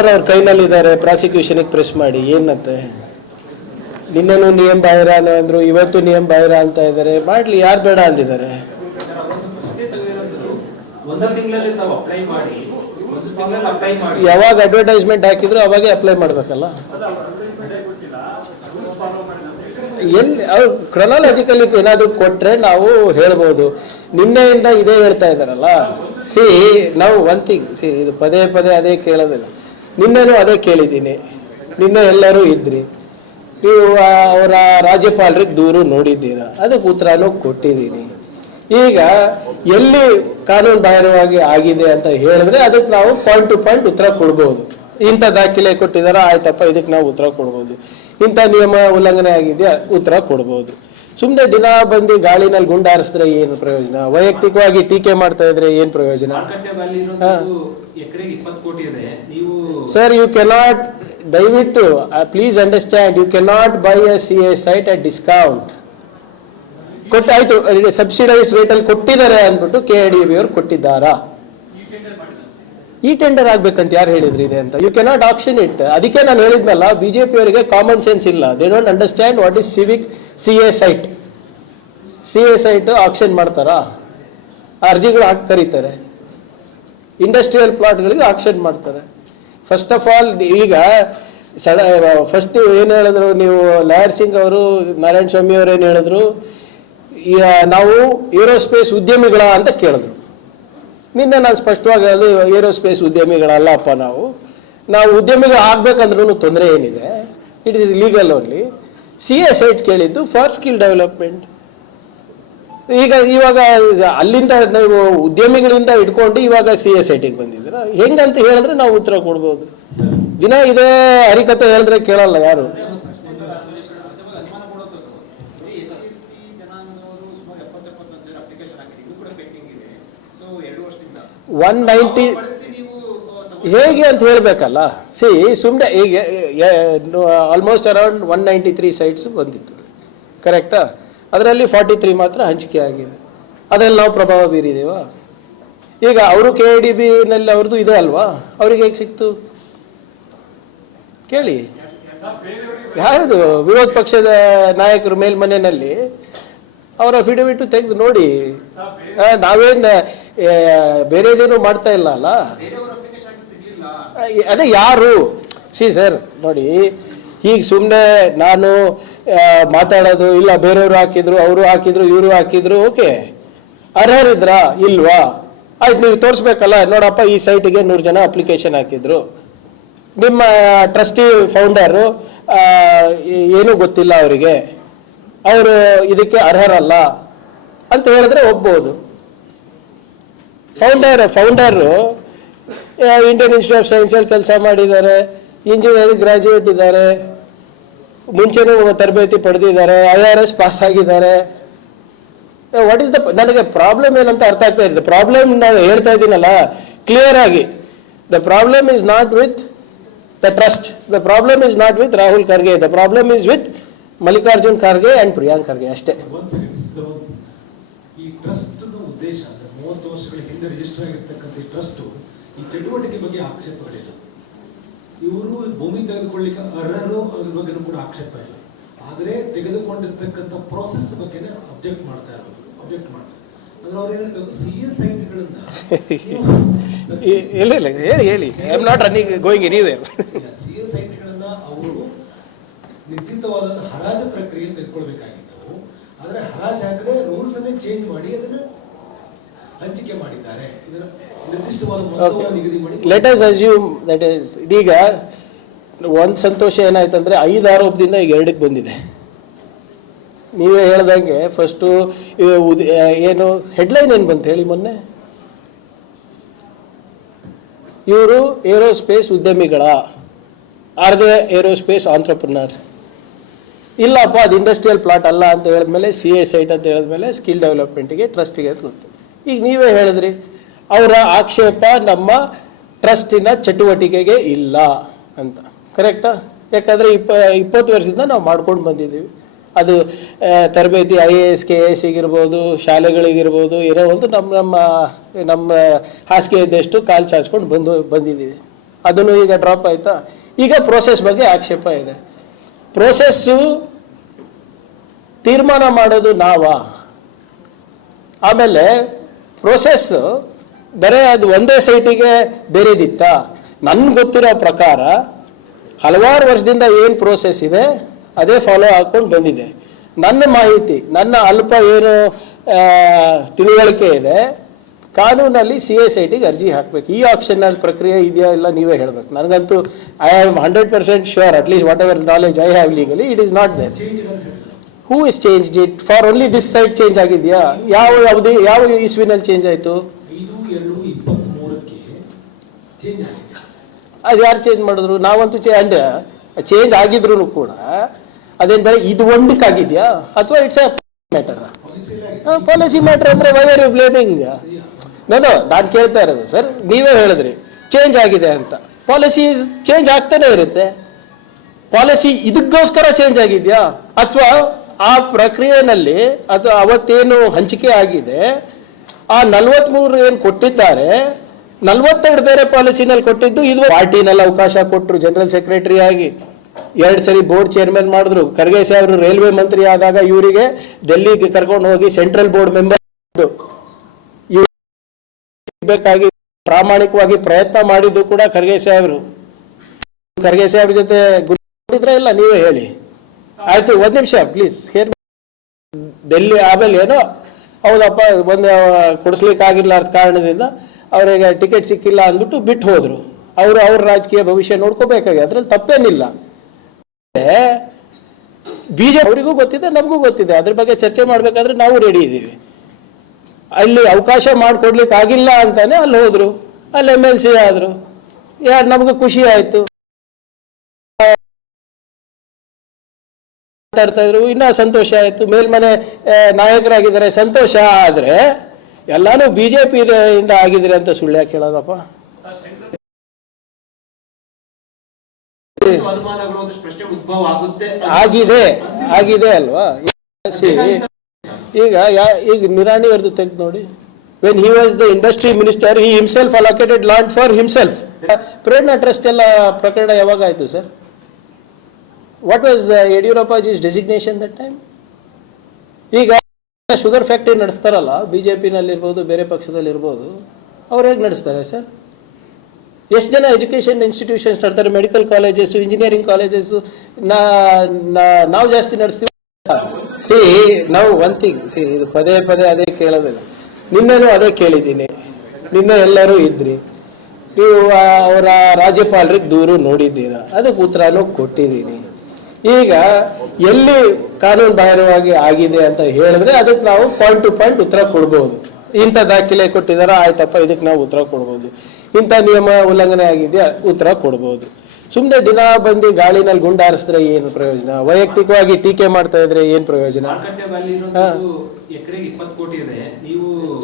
Governor ಅವ್ರ ಕೈನಲ್ಲಿದ್ದಾರೆ, ಪ್ರಾಸಿಕ್ಯೂಷನ್ಗೆ press ಮಾಡಿ ಏನಂತೆ. ನಿನ್ನೆನೂ ನಿಯಮ ಬಾಹಿರ ಅಂದ್ರು, ಇವತ್ತು ನಿಯಮ ಬಾಹಿರ ಅಂತ ಇದ್ದಾರೆ. ಮಾಡ್ಲಿ, ಯಾರು ಬೇಡ ಅಂದಿದ್ದಾರೆ. ಯಾವಾಗ ಅಡ್ವರ್ಟೈಸ್ಮೆಂಟ್ ಹಾಕಿದ್ರು ಅವಾಗೆ ಅಪ್ಲೈ ಮಾಡ್ಬೇಕಲ್ಲ. ಎಲ್ಲಿ ಅವ್ರು ಕ್ರೊನಾಲಜಿಕಲಿ ಏನಾದ್ರು ಕೊಟ್ರೆ ನಾವು ಹೇಳ್ಬೋದು. ನಿನ್ನೆಯಿಂದ ಇದೇ ಹೇಳ್ತಾ ಇದ್ದಾರಲ್ಲ. ನಾವು ಒನ್ ಥಿಂಗ್, ಇದು ಪದೇ ಪದೇ ಅದೇ ಕೇಳೋದಿಲ್ಲ. ನಿನ್ನೆನೂ ಅದೇ ಕೇಳಿದ್ದೀನಿ. ನಿನ್ನೆ ಎಲ್ಲರೂ ಇದ್ರಿ, ನೀವು ಅವರ ರಾಜ್ಯಪಾಲರಿಗೆ ದೂರು ನೋಡಿದ್ದೀರಾ, ಅದಕ್ಕೆ ಉತ್ತರನೂ ಕೊಟ್ಟಿದ್ದೀನಿ. ಈಗ ಎಲ್ಲಿ ಕಾನೂನು ಬಾಹಿರವಾಗಿ ಆಗಿದೆ ಅಂತ ಹೇಳಿದ್ರೆ ಅದಕ್ಕೆ ನಾವು ಪಾಯಿಂಟ್ ಟು ಪಾಯಿಂಟ್ ಉತ್ತರ ಕೊಡ್ಬೋದು. ಇಂಥ ದಾಖಲೆ ಕೊಟ್ಟಿದಾರ, ಆಯ್ತಪ್ಪ ಇದಕ್ಕೆ ನಾವು ಉತ್ತರ ಕೊಡ್ಬೋದು. ಇಂಥ ನಿಯಮ ಉಲ್ಲಂಘನೆ ಆಗಿದೆಯಾ, ಉತ್ತರ ಕೊಡ್ಬೋದು. ಸುಮ್ಮನೆ ದಿನ ಬಂದು ಗಾಳಿನಲ್ಲಿ ಗುಂಡಾರಿಸಿದ್ರೆ ಏನು ಪ್ರಯೋಜನ? ವೈಯಕ್ತಿಕವಾಗಿ ಟೀಕೆ ಮಾಡ್ತಾ ಇದ್ರೆ ಏನು ಪ್ರಯೋಜನ? ಸರ್, ಯು ಕೆನಾಟ್, ದಯವಿಟ್ಟು please understand, you cannot buy a CA site at discount. ಕೊಟ್ಟಾಯ್ತು, ಸಬ್ಸಿಡೈಸ್ಡ್ ರೇಟಲ್ಲಿ ಕೊಟ್ಟಿದ್ದಾರೆ ಅಂದ್ಬಿಟ್ಟು KIDB ಅವರು ಕೊಟ್ಟಿದ್ದಾರಾ? ಈ ಟೆಂಡರ್ ಆಗ್ಬೇಕಂತ ಯಾರು ಹೇಳಿದ್ರಿ ಇದೆ ಅಂತ? You cannot auction it. ಅದಕ್ಕೆ ನಾನು ಹೇಳಿದ್ನಲ್ಲ, BJP ಅವರಿಗೆ ಕಾಮನ್ ಸೆನ್ಸ್ ಇಲ್ಲ. They don't understand what is civic CA site. CA site auction ಮಾಡ್ತಾರಾ? ಅರ್ಜಿಗಳು ಹಾಕಿ ಕರೀತಾರೆ. ಇಂಡಸ್ಟ್ರಿಯಲ್ ಪ್ಲಾಟ್ಗಳಿಗೆ ಆಕ್ಷನ್ ಮಾಡ್ತಾರೆ. ಫಸ್ಟ್ ಆಫ್ ಆಲ್, ಈಗ ಫಸ್ಟ್ ಏನು ಹೇಳಿದ್ರು ನೀವು, ಲಾಯರ್ ಸಿಂಗ್ ಅವರು, ನಾರಾಯಣ ಸ್ವಾಮಿ ಅವರು ಏನು ಹೇಳಿದ್ರು, ನಾವು ಏರೋಸ್ಪೇಸ್ ಉದ್ಯಮಿಗಳ ಅಂತ ಕೇಳಿದ್ರು. ನಿನ್ನೆ ನಾನು ಸ್ಪಷ್ಟವಾಗಿ ಹೇಳೋದು, ಏರೋಸ್ಪೇಸ್ ಉದ್ಯಮಿಗಳಲ್ಲಪ್ಪ. ನಾವು ಉದ್ಯಮಿಗಳು ಆಗ್ಬೇಕಂದ್ರೂ ತೊಂದರೆ ಏನಿದೆ? It is legal only. CA site ಕೇಳಿದ್ದು ಫಾರ್ ಸ್ಕಿಲ್ ಡೆವಲಪ್ಮೆಂಟ್. ಇವಾಗ ಅಲ್ಲಿಂದ ನೀವು ಉದ್ಯಮಿಗಳಿಂದ ಇಟ್ಕೊಂಡು ಇವಾಗ CA ಸೈಟಿಗೆ ಬಂದಿದ್ದೀರ. ಹೆಂಗಂತ ಹೇಳಿದ್ರೆ ನಾವು ಉತ್ತರ ಕೊಡ್ಬೋದು. ದಿನ ಇದೇ ಹರಿಕತೆ ಹೇಳಿದ್ರೆ ಕೇಳಲ್ಲ ಯಾರು. 190 ಹೇಗೆ ಅಂತ ಹೇಳಬೇಕಲ್ಲ. ಸುಮ್ಮನೆ ಈಗ ಆಲ್ಮೋಸ್ಟ್ ಅರೌಂಡ್ 193 ಸೈಟ್ಸ್ ಬಂದಿತ್ತು, ಕರೆಕ್ಟಾ? ಅದರಲ್ಲಿ 43 ಮಾತ್ರ ಹಂಚಿಕೆ ಆಗಿದೆ. ಅದರಲ್ಲಿ ನಾವು ಪ್ರಭಾವ ಬೀರಿದೇವಾ? ಈಗ ಅವರು KIDB ನಲ್ಲಿ ಅವ್ರದ್ದು ಇದೆ ಅಲ್ವಾ, ಅವ್ರಿಗೆ ಹೇಗೆ ಸಿಕ್ತು ಕೇಳಿ. ಯಾವುದು ವಿರೋಧ ಪಕ್ಷದ ನಾಯಕರು ಮೇಲ್ಮನೆಯಲ್ಲಿ ಅವರ ಅಫಿಡವಿಟ್ ತೆಗೆದು ನೋಡಿ. ನಾವೇನು ಬೇರೆದೇನು ಮಾಡ್ತಾ ಇಲ್ಲ ಅಲ್ಲ. ಅದೇ ಯಾರು ಸರ್ ನೋಡಿ, ಹೀಗೆ ಸುಮ್ಮನೆ ನಾನು ಮಾತಾಡೋದು ಇಲ್ಲ. ಬೇರೆಯವರು ಹಾಕಿದ್ರು, ಅವರು ಹಾಕಿದ್ರು, ಇವರು ಹಾಕಿದ್ರು, ಓಕೆ. ಅರ್ಹರಿದ್ರಾ ಇಲ್ವಾ? ಆಯ್ತು, ನೀವು ತೋರಿಸ್ಬೇಕಲ್ಲ. ನೋಡಪ್ಪ, ಈ ಸೈಟಿಗೆ 100 ಜನ ಅಪ್ಲಿಕೇಶನ್ ಹಾಕಿದ್ರು, ನಿಮ್ಮ ಟ್ರಸ್ಟಿ ಫೌಂಡರು ಏನೂ ಗೊತ್ತಿಲ್ಲ ಅವರಿಗೆ, ಅವರು ಇದಕ್ಕೆ ಅರ್ಹರಲ್ಲ ಅಂತ ಹೇಳಿದ್ರೆ ಒಪ್ಬೋದು. ಫೌಂಡರು ಇಂಡಿಯನ್ ಇನ್ಸ್ಟಿಟ್ಯೂಟ್ ಆಫ್ ಸೈನ್ಸಲ್ಲಿ ಕೆಲಸ ಮಾಡಿದ್ದಾರೆ, ಇಂಜಿನಿಯರಿಂಗ್ ಗ್ರಾಜ್ಯುಯೇಟ್ ಇದ್ದಾರೆ, ಮುಂಚೆನೂ ತರಬೇತಿ ಪಡೆದಿದ್ದಾರೆ, IRS ಪಾಸ್ ಆಗಿದ್ದಾರೆ. ವಾಟ್ ಇಸ್ ನನಗೆ ಪ್ರಾಬ್ಲಮ್ ಏನಂತ ಅರ್ಥ ಆಗ್ತಾ ಇದೆ. ಪ್ರಾಬ್ಲಮ್ ನಾನು ಹೇಳ್ತಾ ಇದ್ದೀನಲ್ಲ ಕ್ಲಿಯರ್ ಆಗಿ. The problem is not with the trust, the problem is not with Rahul Kharge, the problem is with Mallikarjun Kharge and Priyank Kharge ಅಷ್ಟೇ. ಈ ಟ್ರಸ್ಟ್ ಉದ್ದೇಶ 30 ವರ್ಷಗಳ ಹಿಂದೆ ರಿಜಿಸ್ಟರ್ ಆಗಿರ್ತಕ್ಕಂಥ ಈ ಟ್ರಸ್ಟ್ ಈ ಚಟುವಟಿಕೆ ಬಗ್ಗೆ ಆಕ್ಷೇಪಗಳಿಲ್ಲ. ಇವರು ಭೂಮಿ ತೆಗೆದುಕೊಳ್ಳಿಕ್ಕೆ ಅರ್ಹರು, ಅದ್ರ ಬಗ್ಗೆ ಕೂಡ ಆಕ್ಷೇಪ ಇಲ್ಲ. ಆದರೆ ತೆಗೆದುಕೊಂಡಿರ್ತಕ್ಕಂಥ ಪ್ರೋಸೆಸ್ ಬಗ್ಗೆ ಅಬ್ಜೆಕ್ಟ್ ಮಾಡ್ತಾ ಇರೋದು, ಅಬ್ಜೆಕ್ಟ್ ಮಾಡ್ತಾರೆ. ಅಂದ್ರೆ ಅವ್ರು ಹೇಳ್ತಾರೆ CA ಸೈಟ್ಗಳನ್ನ ಹೇಳಿ I am not running going anywhere. CA ಸೈಟ್ಗಳನ್ನ ಅವರು ನಿರ್ದಿಷ್ಟವಾದ ಹರಾಜು ಪ್ರಕ್ರಿಯೆ ತೆಗೆದುಕೊಳ್ಬೇಕಾಗಿತ್ತು. ಆದ್ರೆ ಹರಾಜು ಹಾಕಿದ್ರೆ ರೂಲ್ಸ್ ಅನ್ನೇ ಚೇಂಜ್ ಮಾಡಿ ಅದನ್ನ ಹಂಚಿಕೆ ಮಾಡಿದ್ದಾರೆ. ಇದರ ನಿರ್ದಿಷ್ಟವಾದ ಮೊತ್ತವನ್ನು ನಿಗದಿ ಮಾಡಿ let us assume that is. ಇದೀಗ ಒಂದು ಸಂತೋಷ ಏನಾಯ್ತಂದ್ರೆ 5 ಆರೋಪದಿಂದ ಈಗ 2ಕ್ಕೆ ಬಂದಿದೆ. ನೀವೇ ಹೇಳ್ದಂಗೆ ಫಸ್ಟು ಏನು ಹೆಡ್ಲೈನ್ ಏನು ಬಂತು ಹೇಳಿ ಮೊನ್ನೆ? ಇವರು ಏರೋಸ್ಪೇಸ್ ಉದ್ಯಮಿಗಳ, ಆರ್ ದೇ ಏರೋಸ್ಪೇಸ್ ಆಂಟ್ರಪ್ರನರ್ಸ್? ಇಲ್ಲಪ್ಪ, ಅದು ಇಂಡಸ್ಟ್ರಿಯಲ್ ಪ್ಲಾಟ್ ಅಲ್ಲ ಅಂತ ಹೇಳಿದ್ಮೇಲೆ CA ಸೈಟ್ ಅಂತ ಹೇಳಿದ್ಮೇಲೆ ಸ್ಕಿಲ್ ಡೆವಲಪ್ಮೆಂಟಿಗೆ, ಟ್ರಸ್ಟಿಗೆ ಅಂತ ಗೊತ್ತು. ಈಗ ನೀವೇ ಹೇಳಿದ್ರಿ ಅವರ ಆಕ್ಷೇಪ ನಮ್ಮ ಟ್ರಸ್ಟಿನ ಚಟುವಟಿಕೆಗೆ ಇಲ್ಲ ಅಂತ, ಕರೆಕ್ಟಾ? ಯಾಕಂದರೆ 20 ವರ್ಷದಿಂದ ನಾವು ಮಾಡ್ಕೊಂಡು ಬಂದಿದ್ದೀವಿ. ಅದು ತರಬೇತಿ IAS KAS ಇಗಿರ್ಬೋದು, ಶಾಲೆಗಳಿಗಿರ್ಬೋದು, ಏನೋ ಒಂದು ನಮ್ಮ ಹಾಸಿಗೆ ಇದ್ದಷ್ಟು ಕಾಲು ಚಾಚ್ಕೊಂಡು ಬಂದಿದ್ದೀವಿ. ಅದನ್ನು ಈಗ ಡ್ರಾಪ್ ಆಯ್ತಾ. ಈಗ ಪ್ರೋಸೆಸ್ ಬಗ್ಗೆ ಆಕ್ಷೇಪ ಇದೆ. ಪ್ರೋಸೆಸ್ಸು ತೀರ್ಮಾನ ಮಾಡೋದು ನಾವಾ? ಆಮೇಲೆ ಪ್ರೋಸೆಸ್ ಬರೀ ಅದು ಒಂದೇ ಸೈಟಿಗೆ ಬೇರೆದಿತ್ತ? ನನ್ಗೆ ಗೊತ್ತಿರೋ ಪ್ರಕಾರ ಹಲವಾರು ವರ್ಷದಿಂದ ಏನು ಪ್ರೋಸೆಸ್ ಇದೆ ಅದೇ ಫಾಲೋ ಹಾಕೊಂಡು ಬಂದಿದೆ. ನನ್ನ ಮಾಹಿತಿ, ನನ್ನ ಅಲ್ಪ ಏನು ತಿಳುವಳಿಕೆ ಇದೆ, ಕಾನೂನಲ್ಲಿ CSITಗೆ ಅರ್ಜಿ ಹಾಕಬೇಕು. ಈ ಆಕ್ಷನ್ ಪ್ರಕ್ರಿಯೆ ಇದೆಯಾ ಇಲ್ಲ ನೀವೇ ಹೇಳಬೇಕು. ನನಗಂತೂ I am 100% sure, at least whatever knowledge I have legally, it is not there. Who is changed it? For only this site change ಆಗಿದೆಯಾ? ಯಾವ ಇಸ್ವಿನಲ್ಲಿ ಚೇಂಜ್ ಆಯಿತು? 5/2/23ಕ್ಕೆ ಚೇಂಜ್ ಆಗಿದೆ. ಅದು ಯಾರು ಚೇಂಜ್ ಮಾಡಿದ್ರು? ನಾವಂತೂ ಚೇಂಜ್ ಆಗಿದ್ರು ಕೂಡ ಅದೇನು ಬೇರೆ ಇದು ಒಂದಕ್ಕಾಗಿದೆಯಾ ಅಥವಾ it's a matter? Policy matter ಅಂದರೆ ವೈ ಆರ್ ಯು ಬ್ಲೇಮಿಂಗ್? ನಾನು ಕೇಳ್ತಾ ಇರೋದು ಸರ್, ನೀವೇ ಹೇಳಿದ್ರಿ ಚೇಂಜ್ ಆಗಿದೆ ಅಂತ. ಪಾಲಿಸಿ ಚೇಂಜ್ ಆಗ್ತಾನೆ ಇರುತ್ತೆ. ಪಾಲಿಸಿ ಇದಕ್ಕೋಸ್ಕರ ಚೇಂಜ್ ಆಗಿದೆಯಾ ಅಥವಾ ಆ ಪ್ರಕ್ರಿಯೆನಲ್ಲಿ ಅದು ಅವತ್ತೇನು ಹಂಚಿಕೆ ಆಗಿದೆ ಆ 43 ಏನು ಕೊಟ್ಟಿದ್ದಾರೆ, 42 ಬೇರೆ ಪಾಲಿಸಿನಲ್ಲಿ ಕೊಟ್ಟಿದ್ದು. ಇದು ಪಾರ್ಟಿನಲ್ಲಿ ಅವಕಾಶ ಕೊಟ್ಟರು, ಜನರಲ್ ಸೆಕ್ರೆಟರಿ ಆಗಿ 2 ಸರಿ ಬೋರ್ಡ್ ಚೇರ್ಮನ್ ಮಾಡಿದ್ರು. ಖರ್ಗೆ ಸಾಹೇಬರು ರೈಲ್ವೆ ಮಂತ್ರಿ ಆದಾಗ ಇವರಿಗೆ ಡೆಲ್ಲಿಗೆ ಕರ್ಕೊಂಡು ಹೋಗಿ ಸೆಂಟ್ರಲ್ ಬೋರ್ಡ್ ಮೆಂಬರ್ ಬೇಕಾಗಿ ಪ್ರಾಮಾಣಿಕವಾಗಿ ಪ್ರಯತ್ನ ಮಾಡಿದ್ದು ಕೂಡ ಖರ್ಗೆ ಸಾಹೇಬರು. ಖರ್ಗೆ ಸಾಹೇಬ್ರ ಜೊತೆ ಗುರುತಿದ್ರೆ ಇಲ್ಲ ನೀವೇ ಹೇಳಿ. ಆಯ್ತು, ಒಂದ್ ನಿಮಿಷ ಪ್ಲೀಸ್. ಡೆಲ್ಲಿ ಆಮೇಲೆ ಏನೋ ಹೌದಪ್ಪ ಒಂದು ಕೊಡಿಸ್ಲಿಕ್ಕೆ ಆಗಿಲ್ಲ ಅರ್ಥ ಕಾರಣದಿಂದ ಅವರಿಗೆ ಟಿಕೆಟ್ ಸಿಕ್ಕಿಲ್ಲ ಅಂದ್ಬಿಟ್ಟು ಬಿಟ್ಟು ಹೋದ್ರು. ಅವರು ಅವ್ರ ರಾಜಕೀಯ ಭವಿಷ್ಯ ನೋಡ್ಕೋಬೇಕಾಗಿ, ಅದ್ರಲ್ಲಿ ತಪ್ಪೇನಿಲ್ಲ. ಬಿಜೆಪಿ ಅವರಿಗೂ ಗೊತ್ತಿದೆ, ನಮಗೂ ಗೊತ್ತಿದೆ. ಅದ್ರ ಬಗ್ಗೆ ಚರ್ಚೆ ಮಾಡ್ಬೇಕಾದ್ರೆ ನಾವು ರೆಡಿ ಇದ್ದೀವಿ. ಅಲ್ಲಿ ಅವಕಾಶ ಮಾಡಿಕೊಡ್ಲಿಕ್ಕೆ ಆಗಿಲ್ಲ ಅಂತಾನೆ ಅಲ್ಲಿ ಹೋದ್ರು, ಅಲ್ಲಿ MLC ಆದ್ರು. ಯಾರು ನಮಗೂ ಖುಷಿ ಆಯ್ತು, ಮಾತಾಡ್ತಾ ಇದ್ರು, ಇನ್ನ ಸಂತೋಷ ಆಯ್ತು. ಮೇಲ್ಮನೆ ನಾಯಕರಾಗಿದ್ದಾರೆ, ಸಂತೋಷ. ಆದ್ರೆ ಎಲ್ಲಾನು ಬಿಜೆಪಿ ಇಂದ ಆಗಿದ್ರೆ ಅಂತ ಸುಳ್ಳು ಯಾಕೆ ಹೇಳೋದಪ್ಪ? ಆಗಿದೆ ಅಲ್ವಾ? ಈಗ ನಿರಾಣಿ ಅವ್ರದ್ದು ತೆಗೆದು ನೋಡಿ. When he was the industry minister, he himself allocated land for himself. Prerana trust ಎಲ್ಲ ಪ್ರಕರಣ ಯಾವಾಗ ಆಯ್ತು sir? What was Yediyurappaji's designation that time? ಈಗ ಶುಗರ್ ಫ್ಯಾಕ್ಟ್ರಿ ನಡೆಸ್ತಾರಲ್ಲ, BJP-ನಲ್ಲಿರ್ಬೋದು, ಬೇರೆ ಪಕ್ಷದಲ್ಲಿರ್ಬೋದು, ಅವ್ರು ಹೇಗೆ ನಡೆಸ್ತಾರೆ ಸರ್? ಎಷ್ಟು ಜನ ಎಜುಕೇಷನ್ ಇನ್ಸ್ಟಿಟ್ಯೂಷನ್ಸ್ ನಡೆಸ್ತಾರೆ? ಮೆಡಿಕಲ್ ಕಾಲೇಜಸ್, ಇಂಜಿನಿಯರಿಂಗ್ ಕಾಲೇಜಸ್ ನಾವು ಜಾಸ್ತಿ ನಡೆಸ್ತೀವಿ. ನಾವು ಒನ್ ಥಿಂಗ್, ಇದು ಪದೇ ಪದೇ ಅದೇ ಕೇಳೋದಿಲ್ಲ. ನಿನ್ನೆನೂ ಅದೇ ಕೇಳಿದ್ದೀನಿ. ನಿನ್ನೆ ಎಲ್ಲರೂ ಇದ್ರಿ, ನೀವು ಅವರ ರಾಜ್ಯಪಾಲರಿಗೆ ದೂರು ನೋಡಿದ್ದೀರಾ, ಅದಕ್ಕೆ ಉತ್ತರನೂ ಕೊಟ್ಟಿದ್ದೀನಿ. ಈಗ ಎಲ್ಲಿ ಕಾನೂನು ಬಾಹಿರವಾಗಿ ಆಗಿದೆ ಅಂತ ಹೇಳಿದ್ರೆ ಅದಕ್ಕೆ ನಾವು ಪಾಯಿಂಟ್ ಟು ಪಾಯಿಂಟ್ ಉತ್ತರ ಕೊಡ್ಬೋದು. ಇಂಥ ದಾಖಲೆ ಕೊಟ್ಟಿದಾರ, ಆಯ್ತಪ್ಪ ಇದಕ್ಕೆ ನಾವು ಉತ್ತರ ಕೊಡ್ಬೋದು. ಇಂಥ ನಿಯಮ ಉಲ್ಲಂಘನೆ ಆಗಿದೆಯಾ, ಉತ್ತರ ಕೊಡ್ಬೋದು. ಸುಮ್ಮನೆ ದಿನ ಬಂದು ಗಾಳಿನಲ್ಲಿ ಗುಂಡಾರಿಸಿದ್ರೆ ಏನು ಪ್ರಯೋಜನ? ವೈಯಕ್ತಿಕವಾಗಿ ಟೀಕೆ ಮಾಡ್ತಾ ಇದ್ರೆ ಏನು ಪ್ರಯೋಜನ?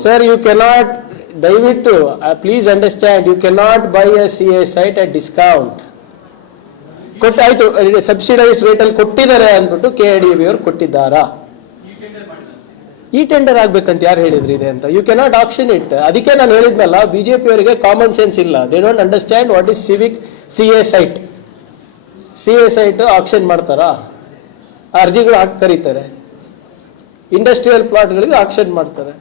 ಸರ್, ಯು ಕೆನಾಟ್, ದಯವಿಟ್ಟು please understand, you cannot buy a CA site at discount. ಆಯ್ತು, ಸಬ್ಸಿಡೈಸ್ಡ್ ರೇಟಲ್ಲಿ ಕೊಟ್ಟಿದ್ದಾರೆ ಅಂದ್ಬಿಟ್ಟು KIDB ಅವರು ಕೊಟ್ಟಿದ್ದಾರಾ? ಈ ಟೆಂಡರ್ ಆಗ್ಬೇಕಂತ ಯಾರು ಹೇಳಿದ್ರಿ ಇದೆ ಅಂತ? You cannot auction it. ಅದಕ್ಕೆ ನಾನು ಹೇಳಿದ್ನಲ್ಲ, BJP ಅವರಿಗೆ ಕಾಮನ್ ಸೆನ್ಸ್ ಇಲ್ಲ. They don't understand what is civic CA site. CA site auction ಮಾಡ್ತಾರಾ? ಅರ್ಜಿಗಳು ಹಾಕಿ ಕರೀತಾರೆ. ಇಂಡಸ್ಟ್ರಿಯಲ್ ಪ್ಲಾಟ್ಗಳಿಗೆ ಆಕ್ಷನ್ ಮಾಡ್ತಾರೆ.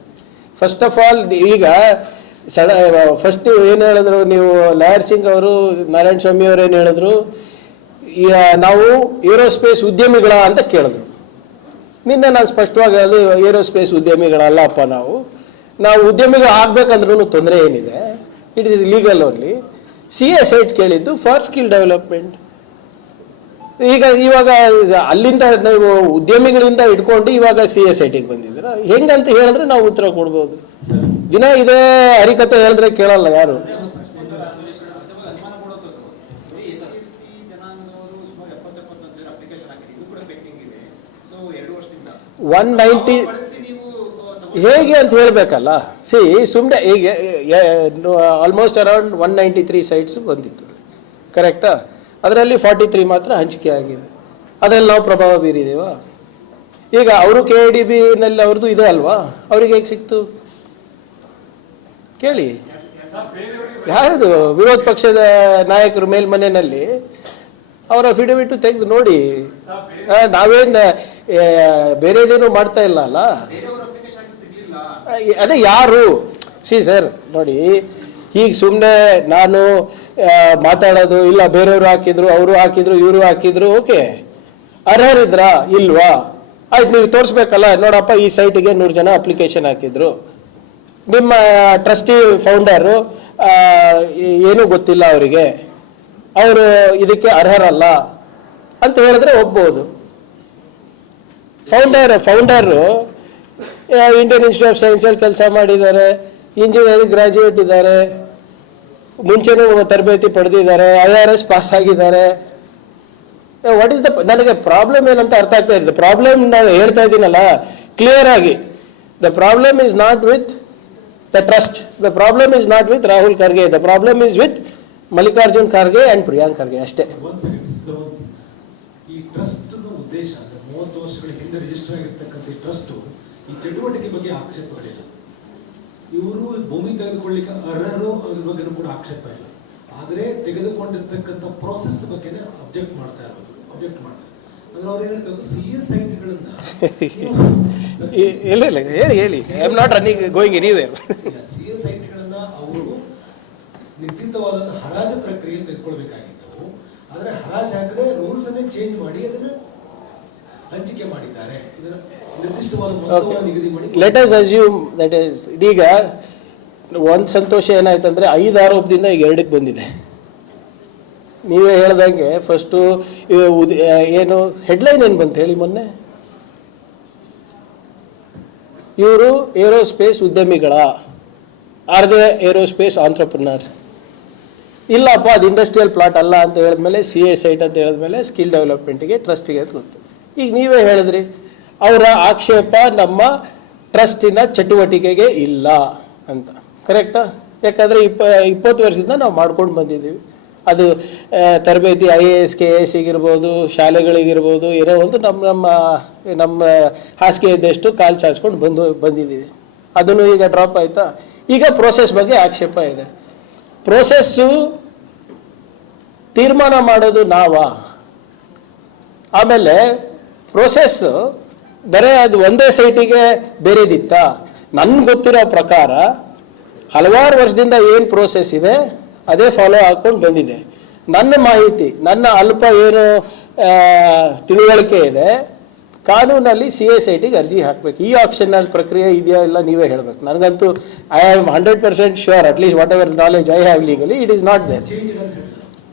ಫಸ್ಟ್ ಆಫ್ ಆಲ್ ಈಗ ಫಸ್ಟ್ ಏನು ಹೇಳಿದ್ರು ನೀವು, ಲಾಯರ್ ಸಿಂಗ್ ಅವರು, ನಾರಾಯಣ ಸ್ವಾಮಿ ಅವರು ಏನು ಹೇಳಿದ್ರು, ನಾವು ಏರೋಸ್ಪೇಸ್ ಉದ್ಯಮಿಗಳ ಅಂತ ಕೇಳಿದ್ರು. ನಿನ್ನೆ ನಾನು ಸ್ಪಷ್ಟವಾಗಿ ಅದು ಏರೋಸ್ಪೇಸ್ ಉದ್ಯಮಿಗಳಲ್ಲಪ್ಪ. ನಾವು ಉದ್ಯಮಿಗಳು ಆಗ್ಬೇಕಂದ್ರೂ ತೊಂದರೆ ಏನಿದೆ? It is legal only. CA site ಕೇಳಿದ್ದು ಫಾರ್ ಸ್ಕಿಲ್ ಡೆವಲಪ್ಮೆಂಟ್. ಇವಾಗ ಅಲ್ಲಿಂದ ನೀವು ಉದ್ಯಮಿಗಳಿಂದ ಇಟ್ಕೊಂಡು ಇವಾಗ CA ಸೈಟಿಗೆ ಬಂದಿದ್ದೀರಾ, ಹೆಂಗಂತ ಹೇಳಿದ್ರೆ ನಾವು ಉತ್ತರ ಕೊಡ್ಬೋದು. ದಿನ ಇದೇ ಹರಿಕತೆ ಹೇಳಿದ್ರೆ ಕೇಳಲ್ಲ ಯಾರು. 190 ಹೇಗೆ ಅಂತ ಹೇಳಬೇಕಲ್ಲ. ಸುಮ್ಮನೆ ಈಗ ಆಲ್ಮೋಸ್ಟ್ ಅರೌಂಡ್ 193 ಸೈಟ್ಸ್ ಬಂದಿತ್ತು, ಕರೆಕ್ಟಾ? ಅದರಲ್ಲಿ 43 ಮಾತ್ರ ಹಂಚಿಕೆ ಆಗಿದೆ. ಅದರಲ್ಲಿ ನಾವು ಪ್ರಭಾವ ಬೀರಿದೇವ? ಈಗ ಅವರು KIDB-ನಲ್ಲಿ ಅವ್ರದ್ದು ಇದೆ ಅಲ್ವಾ, ಅವ್ರಿಗೆ ಹೇಗೆ ಸಿಕ್ತು ಕೇಳಿ. ಯಾರದು ವಿರೋಧ ಪಕ್ಷದ ನಾಯಕರು ಮೇಲ್ಮನೆಯಲ್ಲಿ ಅವರ ಅಫಿಡವಿಟ್ ತೆಗೆದು ನೋಡಿ. ನಾವೇನು ಬೇರೆದೇನು ಮಾಡ್ತಾ ಇಲ್ಲ ಅಲ್ಲ. ಅದೇ ಯಾರು ಸರ್ ನೋಡಿ, ಈಗ ಸುಮ್ಮನೆ ನಾನು ಮಾತಾಡೋದು ಇಲ್ಲ, ಬೇರೆಯವರು ಹಾಕಿದ್ರು, ಅವರು ಹಾಕಿದ್ರು, ಇವರು ಹಾಕಿದ್ರು, ಓಕೆ, ಅರ್ಹರಿದ್ರಾ ಇಲ್ವಾ? ಆಯ್ತು, ನೀವು ತೋರಿಸ್ಬೇಕಲ್ಲ, ನೋಡಪ್ಪ ಈ ಸೈಟಿಗೆ 100 ಜನ ಅಪ್ಲಿಕೇಶನ್ ಹಾಕಿದ್ರು, ನಿಮ್ಮ ಟ್ರಸ್ಟಿ ಫೌಂಡರು ಏನೂ ಗೊತ್ತಿಲ್ಲ ಅವರಿಗೆ, ಅವರು ಇದಕ್ಕೆ ಅರ್ಹರಲ್ಲ ಅಂತ ಹೇಳಿದ್ರೆ ಒಪ್ಬೋದು. ಫೌಂಡರು ಇಂಡಿಯನ್ ಇನ್ಸ್ಟಿಟ್ಯೂಟ್ ಆಫ್ ಸೈನ್ಸಲ್ಲಿ ಕೆಲಸ ಮಾಡಿದ್ದಾರೆ, ಇಂಜಿನಿಯರಿಂಗ್ ಗ್ರಾಜ್ಯುಯೇಟ್ ಇದ್ದಾರೆ, ಮುಂಚೆನೂ ತರಬೇತಿ ಪಡೆದಿದ್ದಾರೆ, IRS ಪಾಸ್ ಆಗಿದ್ದಾರೆ. ವಾಟ್ ಇಸ್ ನನಗೆ ಪ್ರಾಬ್ಲಮ್ ಏನಂತ ಅರ್ಥ ಆಗ್ತಾ ಇದೆ. ಪ್ರಾಬ್ಲಮ್ ನಾನು ಹೇಳ್ತಾ ಇದ್ದೀನಲ್ಲ ಕ್ಲಿಯರ್ ಆಗಿ, the problem is not with the trust, the problem is not with Rahul Kharge, the problem is with Mallikarjun Kharge and Priyank Kharge ಅಷ್ಟೇ. ಈ ಟ್ರಸ್ಟ್ ಉದ್ದೇಶ ಅಂದ್ರೆ 30 ವರ್ಷಗಳ ಹಿಂದೆ ರಿಜಿಸ್ಟರ್ ಆಗಿರ್ತಕ್ಕಂಥ ಈ ಟ್ರಸ್ಟ್ ಈ ಚಟುವಟಿಕೆ ಬಗ್ಗೆ ಆಕ್ಷೇಪಗಳಿಲ್ಲ. ಇವರು ಭೂಮಿ ತೆಗೆದುಕೊಳ್ಳಿಕ್ಕೆ ಅರ್ಹರು, ಅದ್ರ ಬಗ್ಗೆ ಕೂಡ ಆಕ್ಷೇಪ ಇಲ್ಲ. ಆದರೆ ತೆಗೆದುಕೊಂಡಿರ್ತಕ್ಕಂಥ ಪ್ರೋಸೆಸ್ ಬಗ್ಗೆನೇ ಅಬ್ಜೆಕ್ಟ್ ಮಾಡ್ತಾರೆ. ಅಂದ್ರೆ ಅವ್ರು ಏನ್ ಹೇಳ್ತಾರೆ, CS ಸೈಟ್ಗಳನ್ನ ಹೇಳಿ I am not running going anywhere. CS ಸೈಟ್ಗಳನ್ನ ಅವರು ನಿರ್ದಿಷ್ಟವಾದ ಹರಾಜು ಪ್ರಕ್ರಿಯೆ ತೆಗೆದುಕೊಳ್ಬೇಕಾಗಿತ್ತು. ಆದ್ರೆ ಹರಾಜು ಹಾಕದೆ ರೂಲ್ಸ್ ಅನ್ನೇ ಚೇಂಜ್ ಮಾಡಿ ಅದನ್ನ ಹಂಚಿಕೆ ಮಾಡಿದ್ದಾರೆ. ಇದನ್ನ ನಿರ್ದಿಷ್ಟವಾದ ಮೊತ್ತವನ್ನು ನಿಗದಿ ಮಾಡಿ. Let us assume that is, ಇದೀಗ ಒಂದು ಸಂತೋಷ ಏನಾಯ್ತಂದ್ರೆ 5 ಆರೋಪದಿಂದ ಈಗ 2ಕ್ಕೆ ಬಂದಿದೆ. ನೀವೇ ಹೇಳ್ದಂಗೆ ಫಸ್ಟು ಏನು ಹೆಡ್ಲೈನ್ ಏನು ಬಂತು ಹೇಳಿ ಮೊನ್ನೆ, ಇವರು ಏರೋಸ್ಪೇಸ್ ಉದ್ಯಮಿಗಳ, ಆರ್ ದೇ ಏರೋಸ್ಪೇಸ್ ಆಂಟ್ರಪ್ರಿನರ್ಸ್? ಇಲ್ಲಪ್ಪ ಅದು ಇಂಡಸ್ಟ್ರಿಯಲ್ ಪ್ಲಾಟ್ ಅಲ್ಲ ಅಂತ ಹೇಳಿದ್ಮೇಲೆ CA ಸೈಟ್ ಅಂತ ಹೇಳಿದ್ಮೇಲೆ ಸ್ಕಿಲ್ ಡೆವಲಪ್ಮೆಂಟಿಗೆ ಟ್ರಸ್ಟಿಗೆ ಅಂತ ಗೊತ್ತು. ಈಗ ನೀವೇ ಹೇಳಿದ್ರಿ ಅವರ ಆಕ್ಷೇಪ ನಮ್ಮ ಟ್ರಸ್ಟಿನ ಚಟುವಟಿಕೆಗೆ ಇಲ್ಲ ಅಂತ, ಕರೆಕ್ಟಾ? ಯಾಕಂದರೆ 20 ವರ್ಷದಿಂದ ನಾವು ಮಾಡ್ಕೊಂಡು ಬಂದಿದ್ದೀವಿ. ಅದು ತರಬೇತಿ IAS KS ಇಗಿರ್ಬೋದು, ಶಾಲೆಗಳಿಗಿರ್ಬೋದು, ಏನೋ ಒಂದು ನಮ್ಮ ಹಾಸಿಗೆ ಇದ್ದಷ್ಟು ಕಾಲು ಚಾಚ್ಕೊಂಡು ಬಂದಿದ್ದೀವಿ. ಅದನ್ನು ಈಗ ಡ್ರಾಪ್ ಆಯಿತಾ? ಈಗ ಪ್ರೋಸೆಸ್ ಬಗ್ಗೆ ಆಕ್ಷೇಪ ಇದೆ. ಪ್ರೋಸೆಸ್ಸು ತೀರ್ಮಾನ ಮಾಡೋದು ನಾವಾ? ಆಮೇಲೆ ಪ್ರೋಸೆಸ್ಸು ಬರೀ ಅದು ಒಂದೇ ಸೈಟಿಗೆ ಬೇರೆದಿತ್ತ? ನನ್ಗೆ ಗೊತ್ತಿರೋ ಪ್ರಕಾರ ಹಲವಾರು ವರ್ಷದಿಂದ ಏನು ಪ್ರೋಸೆಸ್ ಇದೆ ಅದೇ ಫಾಲೋ ಹಾಕ್ಕೊಂಡು ಬಂದಿದೆ. ನನ್ನ ಮಾಹಿತಿ, ನನ್ನ ಅಲ್ಪ ಏನು ತಿಳುವಳಿಕೆ ಇದೆ, ಕಾನೂನಲ್ಲಿ CA ಸೈಟಿಗೆ ಅರ್ಜಿ ಹಾಕಬೇಕು. ಈ ಆಕ್ಷನ್ನಲ್ಲಿ ಪ್ರಕ್ರಿಯೆ ಇದೆಯಾ ಇಲ್ಲ ನೀವೇ ಹೇಳಬೇಕು. ನನಗಂತೂ I am 100% sure, at least whatever knowledge I have legally, it is not there.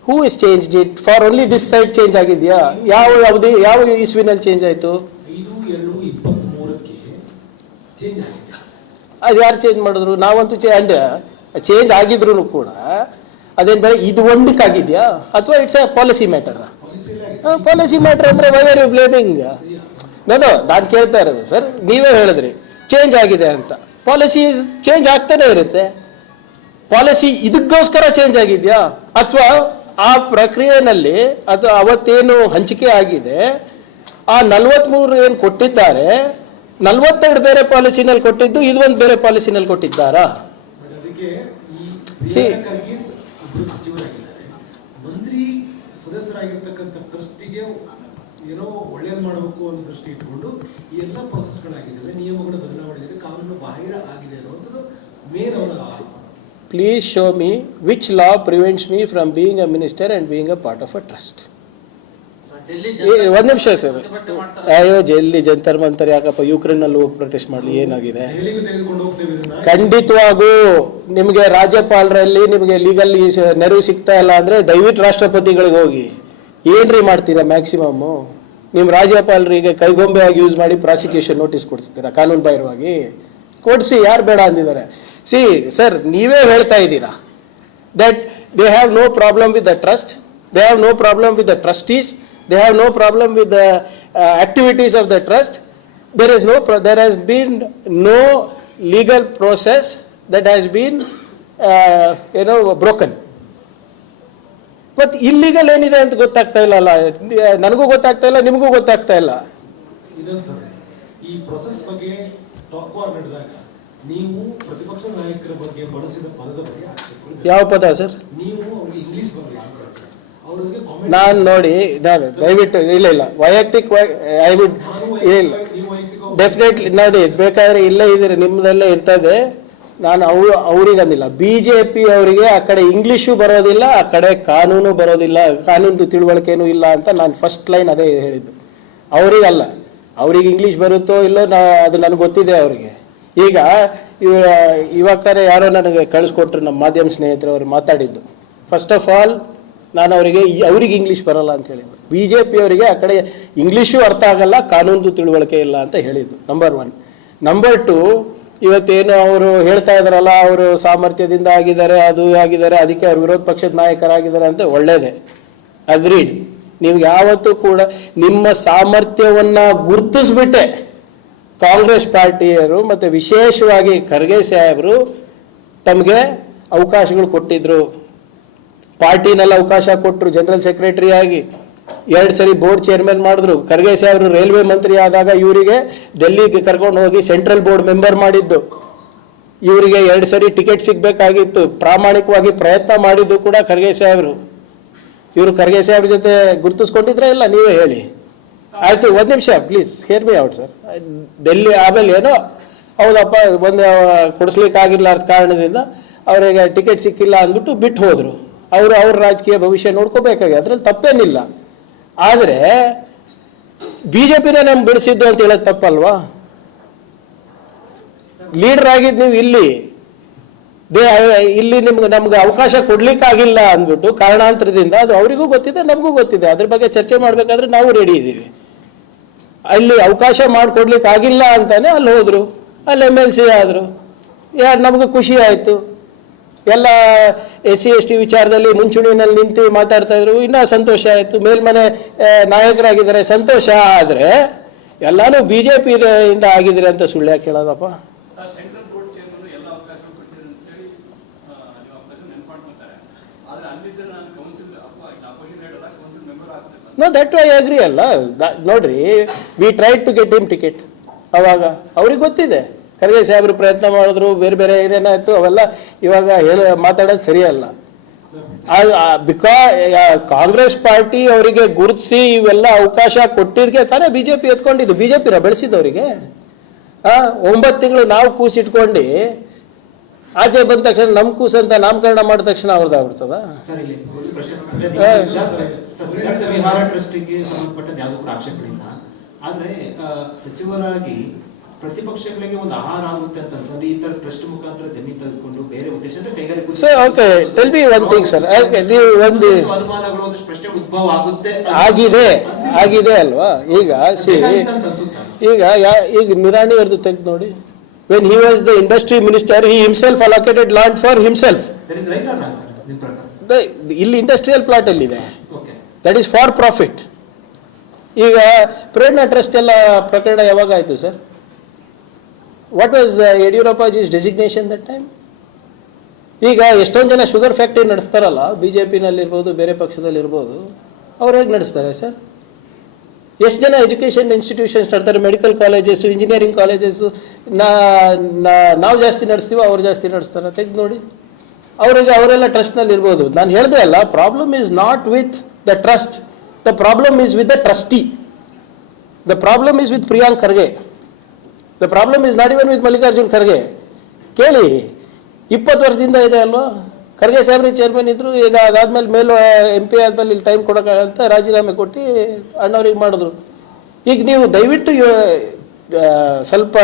Who is changed it for only this site change ಆಗಿದೆಯಾ? ಯಾವ ಇಸ್ವಿನಲ್ಲಿ ಚೇಂಜ್ ಆಯಿತು? 5/2/23ಕ್ಕೆ ಚೇಂಜ್ ಆಗಿದೆ. ಅದು ಯಾರು ಚೇಂಜ್ ಮಾಡಿದ್ರು? ನಾವಂತೂ ಚೇಂಜ್ ಆಗಿದ್ರು ಕೂಡ ಅದೇನು ಬೇರೆ ಇದು ಒಂದಕ್ಕಾಗಿದೆಯಾ ಅಥವಾ it's A policy matter? Policy matter ಅಂದರೆ ವೈ ಆರ್ ಯು ಬ್ಲೇಮಿಂಗ್? ನಾನು ಕೇಳ್ತಾ ಇರೋದು ಸರ್, ನೀವೇ ಹೇಳಿದ್ರಿ ಚೇಂಜ್ ಆಗಿದೆ ಅಂತ. ಪಾಲಿಸಿ ಚೇಂಜ್ ಆಗ್ತಾನೆ ಇರುತ್ತೆ. ಪಾಲಿಸಿ ಇದಕ್ಕೋಸ್ಕರ ಚೇಂಜ್ ಆಗಿದೆಯಾ ಅಥವಾ ಆ ಪ್ರಕ್ರಿಯೆಯಲ್ಲಿ ಅದು ಅವತ್ತೇನು ಹಂಚಿಕೆ ಆಗಿದೆ ಆ 43 ಏನು ಕೊಟ್ಟಿದ್ದಾರೆ, 42 ಬೇರೆ ಪಾಲಿಸಿನಲ್ಲಿ ಕೊಟ್ಟಿದ್ದು, ಇದು ಒಂದು ಬೇರೆ ಪಾಲಿಸಿನಲ್ಲಿ ಕೊಟ್ಟಿದ್ದಾರಾ? ಸಚಿವರಾಗಿದ್ದಾರೆ, ಮಂತ್ರಿ ಸದಸ್ಯರಾಗಿರ್ತಕ್ಕಂಥ ಟ್ರಸ್ಟಿಗೆ ಏನೋ ಒಳ್ಳೇದು ಮಾಡಬೇಕು ಅನ್ನೋ ದೃಷ್ಟಿ ಇಟ್ಕೊಂಡು ಈ ಎಲ್ಲ ಪ್ರೊಸೆಸ್ಗಳಾಗಿದ್ದಾವೆ, ನಿಯಮಗಳ ಬದಲಾವಣೆ ಕಾನೂನು ಬಾಹಿರ ಆಗಿದೆ ಅನ್ನೋದು ಮೇನ್ ಅವರ ಆರೋಪ. Please show me which law prevents me from being a minister and being a part of a trust. ಒಂದು ನಿಮಿಷ ಸರ್. ಅಯ್ಯೋ ಜಲ್ಲಿ ಜಂತರ್ ಮಂತರ್ ಯಾಕಪ್ಪ, ಯುಕ್ರೇನಲ್ಲಿ ಹೋಗಿ ಪ್ರೊಟೆಸ್ಟ್ ಮಾಡಲಿ, ಏನಾಗಿದೆ? ಖಂಡಿತವಾಗೂ ನಿಮಗೆ ರಾಜ್ಯಪಾಲರಲ್ಲಿ ನಿಮಗೆ ಲೀಗಲ್ ನೆರವು ಸಿಗ್ತಾ ಇಲ್ಲ ಅಂದ್ರೆ ದಯವಿಟ್ಟು ರಾಷ್ಟ್ರಪತಿಗಳಿಗೆ ಹೋಗಿ ಏನ್ರಿ ಮಾಡ್ತೀರಾ? ಮ್ಯಾಕ್ಸಿಮಮ್ಮು ನಿಮ್ಮ ರಾಜ್ಯಪಾಲರಿಗೆ ಕೈಗೊಂಬೆಯಾಗಿ ಯೂಸ್ ಮಾಡಿ ಪ್ರಾಸಿಕ್ಯೂಷನ್ ನೋಟಿಸ್ ಕೊಡಿಸ್ತೀರಾ ಕಾನೂನು ಬಾಹಿರವಾಗಿ? ಕೊಡಿಸಿ, ಯಾರು ಬೇಡ ಅಂದಿದ್ದಾರೆ? ಸಿ ಸರ್, ನೀವೇ ಹೇಳ್ತಾ ಇದ್ದೀರಾ that they have no problem with the trust, they have no problem with the trustees, they have no problem with the activities of the trust. There has been no legal process that has been broken. But illegal ಏನಿದೆ ಅಂತ ಗೊತ್ತಾಗ್ತಾ ಇಲ್ಲ. ನನಗೂ ಗೊತ್ತಾಗ್ತಾ ಇಲ್ಲ, ನಿಮಗೂ ಗೊತ್ತಾಗ್ತಾ ಇಲ್ಲ. ಇದೊಂದು ಸರ್, ಈ ಪ್ರೊಸೆಸ್ ಬಗ್ಗೆ ಟಾಕ್ ವಾರ್ ನಡೆದಾಗ ನೀವು ಪ್ರತಿಪಕ್ಷ ನಾಯಕರ ಬಗ್ಗೆ ಬಳಸಿದ ಪದದ ಬಗ್ಗೆ ಆಕ್ಷೇಪಗಳು ಯಾವ ಪದ ಸರ್? ನೀವು ಅವ್ರಿಗೆ ಇಂಗ್ಲಿಷ್ ಬಗ್ಗೆ ಅವ್ರಿಗೆ ನಾನು ನೋಡಿ, ನಾನು ದಯವಿಟ್ಟು ಇಲ್ಲ ವೈಯಕ್ತಿಕ ಐ ವುಡ್ ಇಲ್ಲ ಡೆಫಿನೆಟ್ಲಿ ನೋಡಿ, ಬೇಕಾದ್ರೆ ಇಲ್ಲೇ ಇದ್ರೆ ನಿಮ್ಮದಲ್ಲೇ ಇರ್ತದೆ. ನಾನು ಅವ್ರಿಗಂದಿಲ್ಲ, BJP ಅವರಿಗೆ ಆ ಕಡೆ ಇಂಗ್ಲೀಷು ಬರೋದಿಲ್ಲ, ಆ ಕಡೆ ಕಾನೂನು ಬರೋದಿಲ್ಲ, ಕಾನೂನು ತಿಳುವಳಿಕೆನೂ ಇಲ್ಲ ಅಂತ ನಾನು ಫಸ್ಟ್ ಲೈನ್ ಅದೇ ಹೇಳಿದ್ದು. ಅವರಿಗಲ್ಲ, ಅವ್ರಿಗೆ ಇಂಗ್ಲೀಷ್ ಬರುತ್ತೋ ಇಲ್ಲೋ ಅದು ನನಗೆ ಗೊತ್ತಿದೆ ಅವರಿಗೆ. ಈಗ ಇವಾಗ ತಾನೇ ಯಾರೋ ನನಗೆ ಕಳಿಸ್ಕೊಟ್ರು, ನಮ್ಮ ಮಾಧ್ಯಮ ಸ್ನೇಹಿತರು ಅವರು ಮಾತಾಡಿದ್ದು. ಫಸ್ಟ್ ಆಫ್ ಆಲ್ ನಾನು ಅವ್ರಿಗೆ ಇಂಗ್ಲೀಷ್ ಬರಲ್ಲ ಅಂತ ಹೇಳಿದ್ದು. BJP ಅವರಿಗೆ ಆ ಕಡೆ ಇಂಗ್ಲೀಷು ಅರ್ಥ ಆಗಲ್ಲ, ಕಾನೂನು ತಿಳುವಳಿಕೆ ಇಲ್ಲ ಅಂತ ಹೇಳಿದ್ದು ನಂಬರ್ 1. ನಂಬರ್ 2, ಇವತ್ತೇನು ಅವರು ಹೇಳ್ತಾ ಇದಾರಲ್ಲ, ಅವರು ಸಾಮರ್ಥ್ಯದಿಂದ ಆಗಿದ್ದಾರೆ, ಅದು ಆಗಿದ್ದಾರೆ, ಅದಕ್ಕೆ ಅವ್ರು ವಿರೋಧ ಪಕ್ಷದ ನಾಯಕರಾಗಿದ್ದಾರೆ ಅಂತ ಒಳ್ಳೇದೇ, ಅಗ್ರೀಡ್. ನೀವು ಯಾವತ್ತೂ ಕೂಡ ನಿಮ್ಮ ಸಾಮರ್ಥ್ಯವನ್ನ ಗುರುತಿಸ್ಬಿಟ್ಟೆ ಕಾಂಗ್ರೆಸ್ ಪಾರ್ಟಿಯವರು ಮತ್ತು ವಿಶೇಷವಾಗಿ ಖರ್ಗೆ ಸಾಹೇಬರು ತಮಗೆ ಅವಕಾಶಗಳು ಕೊಟ್ಟಿದ್ರು. ಪಾರ್ಟಿನೆಲ್ಲ ಅವಕಾಶ ಕೊಟ್ಟರು, ಜನರಲ್ ಸೆಕ್ರೆಟರಿ ಆಗಿ 2 ಸರಿ ಬೋರ್ಡ್ ಚೇರ್ಮನ್ ಮಾಡಿದ್ರು. ಖರ್ಗೆ ಸಾಹೇಬರು ರೈಲ್ವೆ ಮಂತ್ರಿ ಆದಾಗ ಇವರಿಗೆ ಡೆಲ್ಲಿಗೆ ಕರ್ಕೊಂಡು ಹೋಗಿ ಸೆಂಟ್ರಲ್ ಬೋರ್ಡ್ ಮೆಂಬರ್ ಮಾಡಿದ್ದು. ಇವರಿಗೆ 2 ಸರಿ ಟಿಕೆಟ್ ಸಿಗ್ಬೇಕಾಗಿತ್ತು. ಪ್ರಾಮಾಣಿಕವಾಗಿ ಪ್ರಯತ್ನ ಮಾಡಿದ್ದು ಕೂಡ ಖರ್ಗೆ ಸಾಹೇಬರು. ಇವರು ಖರ್ಗೆ ಸಾಹೇಬ್ರ ಜೊತೆ ಗುರುತಿಸ್ಕೊಂಡಿದ್ರೆ ಇಲ್ಲ, ನೀವೇ ಹೇಳಿ. ಆಯ್ತು, 1 ನಿಮಿಷ please, hair me out sir. Delhi ಆಮೇಲೆ ಏನೋ ಹೌದಪ್ಪ ಒಂದು ಕೊಡಿಸ್ಲಿಕ್ಕಾಗಿಲ್ಲ ಅರ್ಥ ಕಾರಣದಿಂದ ಅವರಿಗೆ ಟಿಕೆಟ್ ಸಿಕ್ಕಿಲ್ಲ ಅಂದ್ಬಿಟ್ಟು ಬಿಟ್ಟು ಹೋದ್ರು. ಅವ್ರ ರಾಜಕೀಯ ಭವಿಷ್ಯ ನೋಡ್ಕೋಬೇಕಾಗಿ, ಅದ್ರಲ್ಲಿ ತಪ್ಪೇನಿಲ್ಲ. ಆದರೆ BJPನೇ ನಮ್ಗೆ ಬಿಡಿಸಿದ್ದು ಅಂತ ಹೇಳೋದು ತಪ್ಪಲ್ವಾ? ಲೀಡರ್ ಆಗಿದ್ದು ನೀವು ಇಲ್ಲಿ ನಮ್ಗೆ ಅವಕಾಶ ಕೊಡ್ಲಿಕ್ಕಾಗಿಲ್ಲ ಅಂದ್ಬಿಟ್ಟು ಕಾರಣಾಂತರದಿಂದ, ಅದು ಅವರಿಗೂ ಗೊತ್ತಿದೆ, ನಮಗೂ ಗೊತ್ತಿದೆ. ಅದ್ರ ಬಗ್ಗೆ ಚರ್ಚೆ ಮಾಡ್ಬೇಕಾದ್ರೆ ನಾವು ರೆಡಿ ಇದ್ದೀವಿ. ಅಲ್ಲಿ ಅವಕಾಶ ಮಾಡಿಕೊಡ್ಲಿಕ್ಕೆ ಆಗಿಲ್ಲ ಅಂತಾನೆ ಅಲ್ಲಿ ಹೋದ್ರು, ಅಲ್ಲಿ MLC ಆದ್ರು. ನಮ್ಗೆ ಖುಷಿ ಆಯ್ತು. ಎಲ್ಲ SC ST ವಿಚಾರದಲ್ಲಿ ಮುಂಚೂಣಿನಲ್ಲಿ ನಿಂತು ಮಾತಾಡ್ತಾ ಇದ್ರು, ಇನ್ನೂ ಸಂತೋಷ ಆಯಿತು. ಮೇಲ್ಮನೆ ನಾಯಕರಾಗಿದ್ದಾರೆ, ಸಂತೋಷ. ಆದರೆ ಎಲ್ಲಾನು BJP ಇಂದ ಆಗಿದ್ರೆ ಅಂತ ಸುಳ್ಳು ಯಾಕೆ ಹೇಳೋದಪ್ಪ? ನೋ, ದಟ್ ಐ ಅಗ್ರಿ ಅಲ್ಲ. ನೋಡ್ರಿ, we try to get him ticket. ಅವಾಗ ಅವ್ರಿಗೆ ಗೊತ್ತಿದೆ, ಖರ್ಗೆ ಸಾಹೇಬರು ಪ್ರಯತ್ನ ಮಾಡಿದ್ರು, ಬೇರೆ ಬೇರೆ ಏನೇನಾಯ್ತು ಅವೆಲ್ಲ ಇವಾಗ ಮಾತಾಡೋದು ಸರಿಯಲ್ಲ. ಕಾಂಗ್ರೆಸ್ ಪಾರ್ಟಿ ಅವರಿಗೆ ಗುರುತಿಸಿ ಇವೆಲ್ಲ ಅವಕಾಶ ಕೊಟ್ಟಿದ್ಕೆ ತಾನೇ BJP ಎತ್ಕೊಂಡಿದ್ದು. BJP ಬೆಳೆಸಿದವರಿಗೆ 9 ತಿಂಗಳು ನಾವು ಕೂಸಿಟ್ಕೊಂಡು ಆಚೆ ಬಂದ ತಕ್ಷಣ ನಮ್ ಕೂಸಂತ ನಾಮಕರಣ ಮಾಡಿದ ತಕ್ಷಣ ಅವ್ರದ್ದಾಗ್ಬಿಡ್ತದ? ವಿಹಾರ ಟ್ರಸ್ಟಿಗೆ ಸಂಬಂಧಪಟ್ಟದ್ದು ಯಾವುದು ಕೂಡ ಆಕ್ಷೇಪಣೆ ಇಲ್ಲ. ಆದ್ರೆ ಸಚಿವರಾಗಿ ಪ್ರತಿಪಕ್ಷಗಳಿಗೆ ಒಂದು ಆಹಾರ ಆಗುತ್ತೆ ಅಂತ ಅನ್ಸಲ್ಲಿ ಈ ತರ ಟ್ರಸ್ಟ್ ಮುಖಾಂತರ ಜಮೀನು ತೆಗೆದುಕೊಂಡು ಬೇರೆ ಉದ್ದೇಶ ಅಂದ್ರೆ ಕೈಗಾರಿಕೆ. Sir, okay, tell me one thing sir. ನೀವು ಒಂದು ಅನುಮಾನಗಳು, ಒಂದಷ್ಟು ಪ್ರಶ್ನೆ ಉದ್ಭವ ಆಗಿದೆ ಅಲ್ವಾ? ಈಗ ನಿರಾಣಿ ಅವ್ರದ್ದು ತೆಗೆದು ನೋಡಿ. When he was the industry minister, he himself allocated land for himself. That is right or wrong, sir? ನಿಮ್ಮ ಪ್ರಕಾರ ಇಲ್ಲಿ ಇಂಡಸ್ಟ್ರಿಯಲ್ ಪ್ಲಾಟ್ ಎಲ್ಲಿದೆ? That is for profit. ಈಗ ಪ್ರೇರಣಾ ಟ್ರಸ್ಟ್ ಎಲ್ಲ ಪ್ರಕರಣ ಯಾವಾಗ ಆಯಿತು sir? What was Yediyurappaji's designation that time? ಈಗ ಎಷ್ಟೊಂದು ಜನ ಶುಗರ್ ಫ್ಯಾಕ್ಟ್ರಿ ನಡೆಸ್ತಾರಲ್ಲ, BJPನಲ್ಲಿರ್ಬೋದು, ಬೇರೆ ಪಕ್ಷದಲ್ಲಿರ್ಬೋದು, ಅವ್ರು ಹೇಗೆ ನಡೆಸ್ತಾರೆ ಸರ್? ಎಷ್ಟು ಜನ ಎಜುಕೇಷನ್ ಇನ್ಸ್ಟಿಟ್ಯೂಷನ್ಸ್ ನಡೆಸ್ತಾರೆ, ಮೆಡಿಕಲ್ ಕಾಲೇಜಸ್ಸು, ಇಂಜಿನಿಯರಿಂಗ್ ಕಾಲೇಜಸ್ಸು. ನಾವು ಜಾಸ್ತಿ ನಡೆಸ್ತೀವೋ ಅವ್ರು ಜಾಸ್ತಿ ನಡೆಸ್ತಾರೆ? ತೆಗೆದು ನೋಡಿ. ಅವರೆಲ್ಲ ಟ್ರಸ್ಟ್ನಲ್ಲಿ ಇರ್ಬೋದು. ನಾನು ಹೇಳಿದೆ ಅಲ್ಲ, problem is not with the trust, the problem is with the trustee. The problem is with Priyank Kharge. The problem is not even with Mallikarjun Kharge. ಕೇಳಿ, 20 ವರ್ಷದಿಂದ ಇದೆ ಅಲ್ವಾ? ಖರ್ಗೆ ಸಾಹೇಬ್ರಿ ಚೇರ್ಮನ್ ಇದ್ರು. ಈಗ ಅದಾದ್ಮೇಲೆ MP ಆದ್ಮೇಲೆ ಇಲ್ಲಿ ಟೈಮ್ ಕೊಡೋಕ್ಕಾಗಂತ ರಾಜೀನಾಮೆ ಕೊಟ್ಟು ಅಣ್ಣವ್ರಿಗೆ ಮಾಡಿದ್ರು. ಈಗ ನೀವು ದಯವಿಟ್ಟು ಸ್ವಲ್ಪ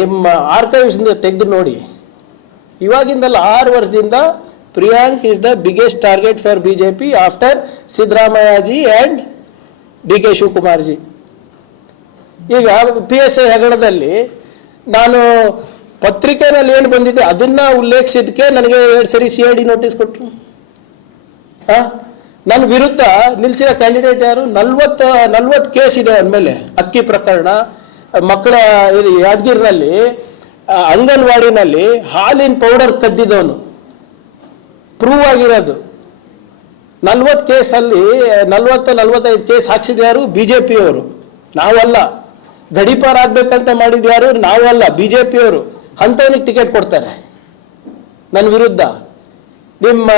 ನಿಮ್ಮ ಆರ್ಕೈವ್ಸ್ನಿಂದ ತೆಗೆದು ನೋಡಿ. ಇವಾಗಿಂದಲ್ಲ, 6 ವರ್ಷದಿಂದ Priyank is the biggest target for BJP after Siddaramaiahji and DK Shivakumarji. ಈಗ PSI ಹಗರಣದಲ್ಲಿ ನಾನು ಪತ್ರಿಕೆಯಲ್ಲಿ ಏನು ಬಂದಿದೆ ಅದನ್ನ ಉಲ್ಲೇಖಿಸಿದಕ್ಕೆ ನನಗೆ 2 ಸರಿ CID ನೋಟಿಸ್ ಕೊಟ್ಟರು. ನನ್ನ ವಿರುದ್ಧ ನಿಲ್ಸಿರೋ ಕ್ಯಾಂಡಿಡೇಟ್ ಯಾರು? 40 ಕೇಸ್ ಇದೆ ಅಂದಮೇಲೆ. ಅಕ್ಕಿ ಪ್ರಕರಣ, ಮಕ್ಕಳ ಯಾದಗಿರಿನಲ್ಲಿ ಅಂಗನವಾಡಿನಲ್ಲಿ ಹಾಲಿನ ಪೌಡರ್ ಕದ್ದಿದ್ದವನು ಪ್ರೂವ್ ಆಗಿರೋದು. 40 ಕೇಸಲ್ಲಿ 45 ಕೇಸ್ ಹಾಕ್ಸಿದ ಯಾರು? BJP ಅವರು, ನಾವಲ್ಲ. ಗಡಿಪಾರ ಆಗ್ಬೇಕಂತ ಮಾಡಿದ ಯಾರು? ನಾವಲ್ಲ, BJP ಅವರು. ಅಂಥವನಿಗೆ ಟಿಕೆಟ್ ಕೊಡ್ತಾರೆ ನನ್ನ ವಿರುದ್ಧ. ನಿಮ್ಮ